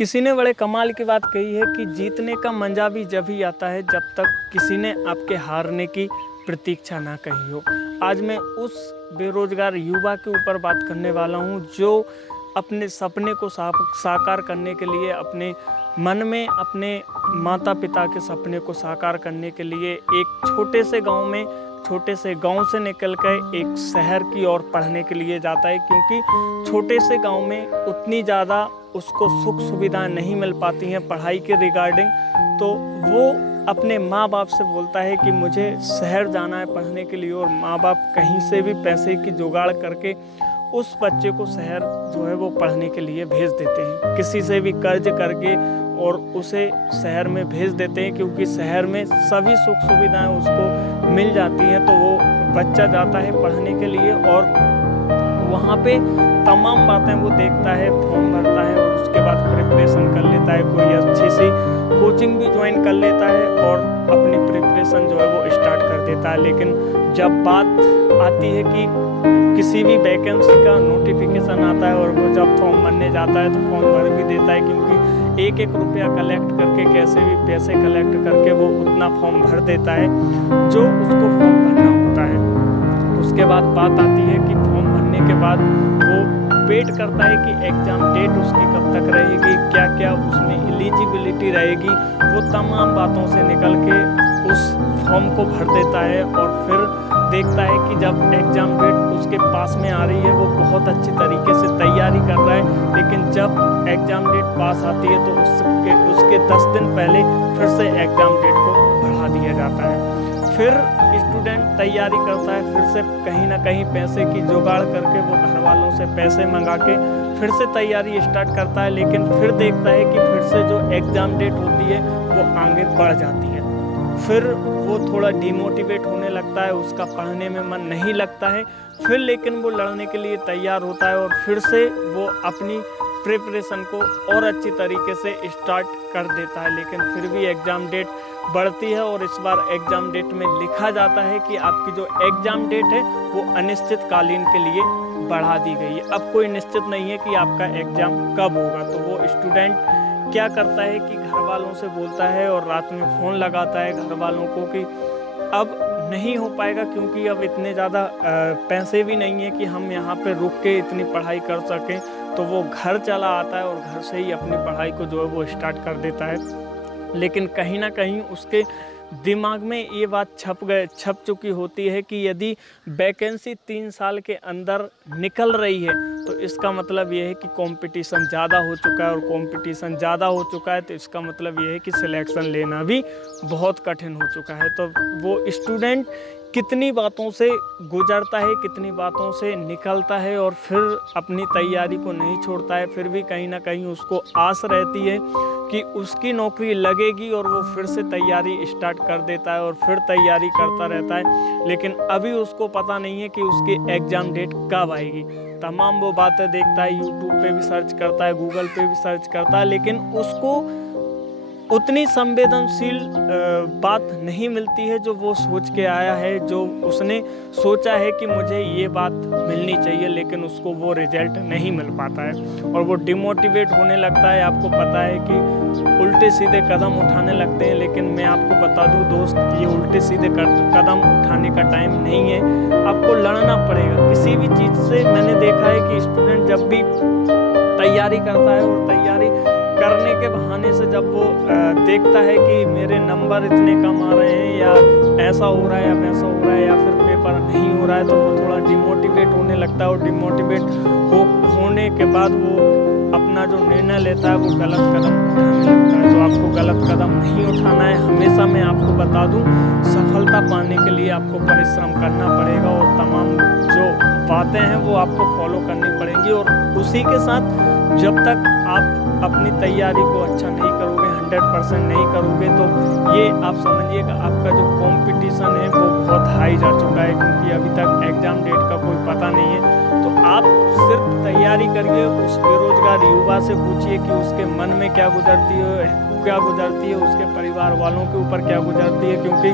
किसी ने बड़े कमाल की बात कही है कि जीतने का मज़ा भी जब ही आता है जब तक किसी ने आपके हारने की प्रतीक्षा ना कही हो। आज मैं उस बेरोजगार युवा के ऊपर बात करने वाला हूँ जो अपने सपने को साकार करने के लिए, अपने मन में अपने माता पिता के सपने को साकार करने के लिए एक छोटे से गांव से निकल कर एक शहर की ओर पढ़ने के लिए जाता है, क्योंकि छोटे से गांव में उतनी ज़्यादा उसको सुख सुविधाएं नहीं मिल पाती हैं पढ़ाई के रिगार्डिंग। तो वो अपने माँ बाप से बोलता है कि मुझे शहर जाना है पढ़ने के लिए, और माँ बाप कहीं से भी पैसे की जुगाड़ करके उस बच्चे को शहर जो है वो पढ़ने के लिए भेज देते हैं, किसी से भी कर्ज करके और उसे शहर में भेज देते हैं, क्योंकि शहर में सभी सुख सुविधाएं उसको मिल जाती हैं। तो वो बच्चा जाता है पढ़ने के लिए और वहाँ पे तमाम बातें वो देखता है, फॉर्म भरता है और उसके बाद प्रिपरेशन कर लेता है, कोई अच्छी सी कोचिंग भी ज्वाइन कर लेता है और अपनी प्रिपरेशन जो है वो स्टार्ट कर देता है। लेकिन जब बात आती है कि किसी भी वैकेंसी का नोटिफिकेशन आता है और वो जब फॉर्म भरने जाता है तो फॉर्म भर भी देता है, क्योंकि एक रुपया कलेक्ट करके, कैसे भी पैसे कलेक्ट करके वो उतना फॉर्म भर देता है जो उसको फॉर्म भरना होता है। उसके बाद बात आती है कि फॉर्म भरने के बाद वो वेट करता है कि एग्ज़ाम डेट उसकी कब तक रहेगी, क्या क्या उसमें एलिजिबिलिटी रहेगी। वो तमाम बातों से निकल के उस फॉर्म को भर देता है और फिर देखता है कि जब एग्ज़ाम डेट उसके पास में आ रही है वो बहुत अच्छी तरीके से तैयारी कर रहा है, लेकिन जब एग्ज़ाम डेट पास आती है तो उसके 10 दिन पहले फिर से एग्ज़ाम डेट को बढ़ा दिया जाता है। फिर स्टूडेंट तैयारी करता है, फिर से कहीं ना कहीं पैसे की जुगाड़ करके वो घर वालों से पैसे मंगा के फिर से तैयारी स्टार्ट करता है, लेकिन फिर देखता है कि फिर से जो एग्ज़ाम डेट होती है वो आगे बढ़ जाती है। फिर वो थोड़ा डिमोटिवेट होने लगता है, उसका पढ़ने में मन नहीं लगता है। फिर लेकिन वो लड़ने के लिए तैयार होता है और फिर से वो अपनी प्रिपरेशन को और अच्छी तरीके से स्टार्ट कर देता है। लेकिन फिर भी एग्ज़ाम डेट बढ़ती है और इस बार एग्ज़ाम डेट में लिखा जाता है कि आपकी जो एग्ज़ाम डेट है वो अनिश्चितकालीन के लिए बढ़ा दी गई है। अब कोई निश्चित नहीं है कि आपका एग्ज़ाम कब होगा। तो वो स्टूडेंट क्या करता है कि घर वालों से बोलता है और रात में फ़ोन लगाता है घर वालों को कि अब नहीं हो पाएगा, क्योंकि अब इतने ज़्यादा पैसे भी नहीं है कि हम यहाँ पे रुक के इतनी पढ़ाई कर सकें। तो वो घर चला आता है और घर से ही अपनी पढ़ाई को जो है वो स्टार्ट कर देता है। लेकिन कहीं ना कहीं उसके दिमाग में ये बात छप चुकी होती है कि यदि वैकेंसी 3 साल के अंदर निकल रही है तो इसका मतलब ये है कि कंपटीशन ज़्यादा हो चुका है, और कंपटीशन ज़्यादा हो चुका है तो इसका मतलब ये है कि सिलेक्शन लेना भी बहुत कठिन हो चुका है। तो वो स्टूडेंट कितनी बातों से गुजरता है, कितनी बातों से निकलता है और फिर अपनी तैयारी को नहीं छोड़ता है। फिर भी कहीं ना कहीं उसको आस रहती है कि उसकी नौकरी लगेगी और वो फिर से तैयारी स्टार्ट कर देता है और फिर तैयारी करता रहता है। लेकिन अभी उसको पता नहीं है कि उसकी एग्ज़ाम डेट कब आएगी। तमाम वो बातें देखता है, यूट्यूब पे भी सर्च करता है, गूगल पे भी सर्च करता है, लेकिन उसको उतनी संवेदनशील बात नहीं मिलती है जो वो सोच के आया है, जो उसने सोचा है कि मुझे ये बात मिलनी चाहिए, लेकिन उसको वो रिजल्ट नहीं मिल पाता है और वो डिमोटिवेट होने लगता है। आपको पता है कि उल्टे सीधे कदम उठाने लगते हैं, लेकिन मैं आपको बता दूं दोस्त, ये उल्टे सीधे कदम उठाने का टाइम नहीं है। आपको लड़ना पड़ेगा किसी भी चीज़ से। मैंने देखा है कि स्टूडेंट जब भी तैयारी करता है और तैयारी करने के बहाने से जब वो देखता है कि मेरे नंबर इतने कम आ रहे हैं या ऐसा हो रहा है या वैसा हो रहा है या फिर पेपर नहीं हो रहा है, तो वो थोड़ा डिमोटिवेट होने लगता है और डिमोटिवेट होने के बाद वो अपना जो निर्णय लेता है वो गलत कदम उठाने लगता है। तो आपको गलत कदम नहीं उठाना है। हमेशा मैं आपको बता दूं, सफलता पाने के लिए आपको परिश्रम करना पड़ेगा और तमाम जो बातें हैं वो आपको फॉलो करनी पड़ेंगी। और उसी के साथ जब तक आप अपनी तैयारी को अच्छा नहीं करोगे, 100% नहीं करोगे, तो ये आप समझिएगा आपका जो कंपटीशन है वो बहुत हाई जा चुका है, क्योंकि अभी तक एग्ज़ाम डेट का कोई पता नहीं है। तो आप सिर्फ तैयारी करिए। उस बेरोजगार युवा से पूछिए कि उसके मन में क्या गुजरती है, उसके परिवार वालों के ऊपर क्या गुजरती है, क्योंकि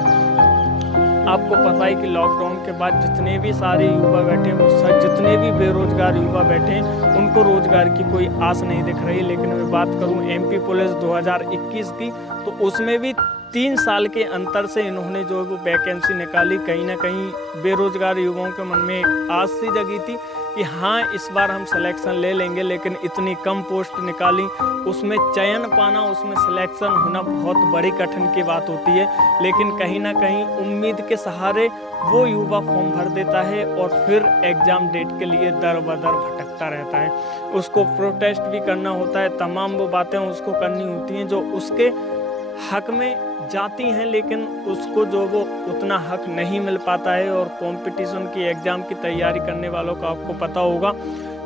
आपको पता है कि लॉकडाउन के बाद जितने भी सारे युवा बैठे हैं, वो जितने भी बेरोजगार युवा बैठे हैं, उनको रोजगार की कोई आस नहीं दिख रही। लेकिन मैं बात करूं एमपी पुलिस 2021 की, तो उसमें भी 3 साल के अंतर से इन्होंने जो वो वैकेंसी निकाली, कहीं ना कहीं बेरोजगार युवाओं के मन में एक आस सी जगी थी कि हाँ इस बार हम सिलेक्शन ले लेंगे। लेकिन इतनी कम पोस्ट निकाली, उसमें चयन पाना, उसमें सिलेक्शन होना बहुत बड़ी कठिन की बात होती है। लेकिन कहीं ना कहीं उम्मीद के सहारे वो युवा फॉर्म भर देता है और फिर एग्ज़ाम डेट के लिए दर बदर भटकता रहता है। उसको प्रोटेस्ट भी करना होता है, तमाम वो बातें उसको करनी होती हैं जो उसके हक में जाती हैं, लेकिन उसको जो वो उतना हक नहीं मिल पाता है। और कंपटीशन की एग्ज़ाम की तैयारी करने वालों का आपको पता होगा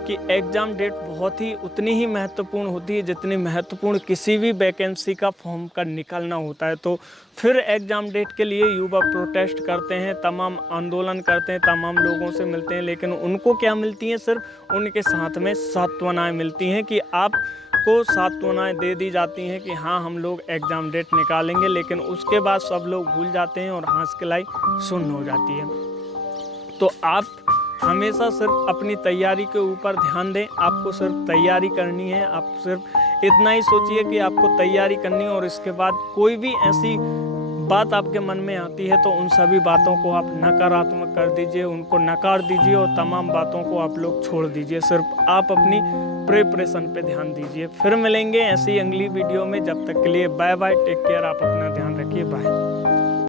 कि एग्ज़ाम डेट बहुत ही उतनी ही महत्वपूर्ण होती है जितनी महत्वपूर्ण किसी भी वैकेंसी का फॉर्म का निकलना होता है। तो फिर एग्ज़ाम डेट के लिए युवा प्रोटेस्ट करते हैं, तमाम आंदोलन करते हैं, तमाम लोगों से मिलते हैं, लेकिन उनको क्या मिलती हैं? सिर्फ उनके साथ में सांत्वनाएं मिलती हैं कि आपको सांत्वनाएं दे दी जाती हैं कि हाँ हम लोग एग्ज़ाम डेट निकालेंगे। लेकिन उसके बाद सब लोग भूल जाते हैं और हंस के लाई सुन्न हो जाती है। तो आप हमेशा सिर्फ अपनी तैयारी के ऊपर ध्यान दें। आपको सिर्फ तैयारी करनी है, आप सिर्फ इतना ही सोचिए कि आपको तैयारी करनी है। और इसके बाद कोई भी ऐसी बात आपके मन में आती है तो उन सभी बातों को आप नकारात्मक कर दीजिए, उनको नकार दीजिए और तमाम बातों को आप लोग छोड़ दीजिए। सिर्फ आप अपनी प्रिपरेशन पे ध्यान दीजिए। फिर मिलेंगे ऐसी अगली वीडियो में, जब तक के लिए बाय बाय, टेक केयर, आप अपना ध्यान रखिए, बाय।